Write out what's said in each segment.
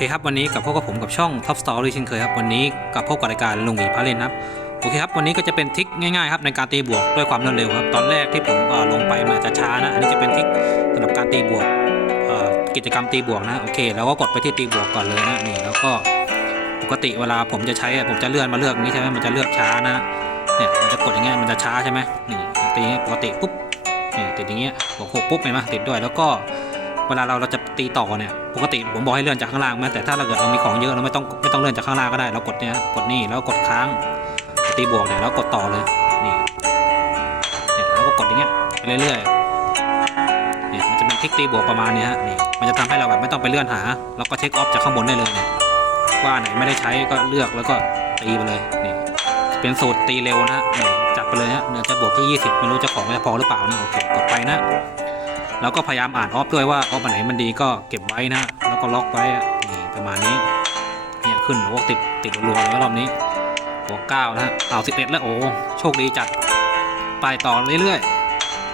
เคครับวันนี้กับพบกับผมกับช่อง Top Story เช่นเคยครับวันนี้กับพบกับรายการลุงหมีพาเล่นครับโอเคครับวันนี้ก็จะเป็นทริคง่ายๆครับในการตีบวกด้วยความรวดเร็วครับตอนแรกที่ผมลงไปมันอาจจะช้านะอันนี้จะเป็นทริคสำหรับการตีบวกกิจกรรมตีบวกนะโอเคแล้วก็กดไปที่ตีบวกก่อนเลยนะนี่แล้วก็ปกติเวลาผมจะใช้ผมจะเลื่อนมาเลือกนี้ใช่ไหมมันจะเลือกช้านะเนี่ยมันจะกดอย่างเงี้ยมันจะช้าใช่ไหมนี่ตีอย่างเงี้ยปกติปุ๊บนี่ติดอย่างเงี้ยบวกหกปุ๊บเห็นไหมติดด้วยแล้วก็ เวลาเราเราจะตีต่อเนี่ยปกติผมบอกให้เลื่อนจากข้างล่างมาแต่ถ้าเราเกิดเรามีของเยอะเราไม่ต้องไม่ต้องเลื่อนจากข้างล่างก็ได้ เรากดเนี่ยกดนี่แล้วกดค้างตีบวกเนี่ยแล้วกดต่อเลยนี่เนี่ยแล้วก็กดอย่างเงี้ยไปเรื่อยๆเนี่ยมันจะเป็นทิกตีบวกประมาณเนี้ยฮะนี่มันจะทำให้เราแบบไม่ต้องไปเลื่อนหาเราก็เช็คออฟจากข้างบนได้เลยเนี่ยว่าไหนไม่ได้ใช้ก็เลือกแล้วก็ตีไปเลยนี่เป็นสูตรตีเร็วนะฮะจัดไปเลยฮะเดี๋ยจะบวกที่20 ไม่รู้จะของจะพอหรือเปล่านะโอเคกดไปนะ แล้วก็พยายามอ่านออฟด้วยว่าออฟอันไหนมันดีก็เก็บไว้นะแล้วก็ล็อกไว้อะนี่ประมาณนี้เนี่ยขึ้นโอ้ติดติดรัวๆเลยรอบนี้บวกเก้านะฮะเอาสิบเอ็ดแล้วโอ้โชคดีจัดไปต่อเรื่อย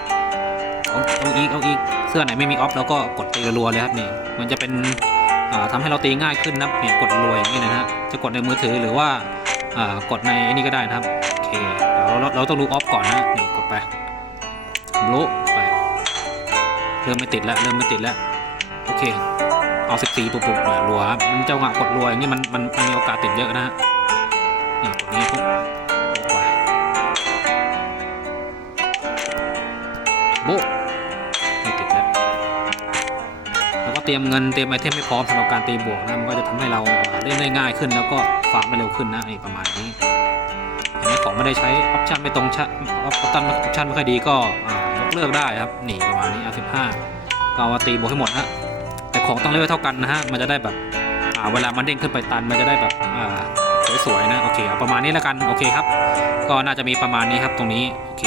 ๆเอาเอาอีกเอาอีกเสื้อไหนไม่มีออฟแล้วก็กดตีรัวๆเลยครับนี่มันจะเป็นอ่าทำให้เราตีง่ายขึ้นนะเนี่ยกดรัวอย่างนี้นะฮะจะกดในมือถือหรือว่าอ่ากดในนี่ก็ได้นะครับโอเคเราเราต้องรู้ออฟก่อนนะนี่กดไปรู้ เริ่มไม่ติดแล้วเริ่มไม่ติดแล้ว โอเค เอาสิบสี่ปุบปุบเลยรัวมันจ้าหวะกดรัวอย่างนี้มันมันมันมีโอกาสติดเยอะนะฮะนี่กดนี้ปุ๊บโบ๊ะไปโบ๊ะไม่ติดแล้วแล้วก็เตรียมเงินเตรียมไอเทมให้พร้อมสำหรับการตีบวกนะมันก็จะทำให้เราเล่นได้ง่ายขึ้น แล้วก็ฟาร์มได้เร็วขึ้นนะนี่ประมาณนี้เห็นไหมของไม่ได้ใช้ออปชั่นไม่ตรงชออปชั่นออปชั่นไม่ค่อยดีก็อ่า เลือกได้ครับนี่ประมาณนี้เอาสิบห้าก็เอามาตีบวกให้หมดฮะแต่ของต้องเลเวลเท่ากันนะฮะมันจะได้แบบอ่าเวลามันเด้งขึ้นไปตันมันจะได้แบบอ่าสวยๆนะโอเคเอาประมาณนี้แล้วกันโอเคครับ ก็น่าจะมีประมาณนี้ครับตรงนี้โอเค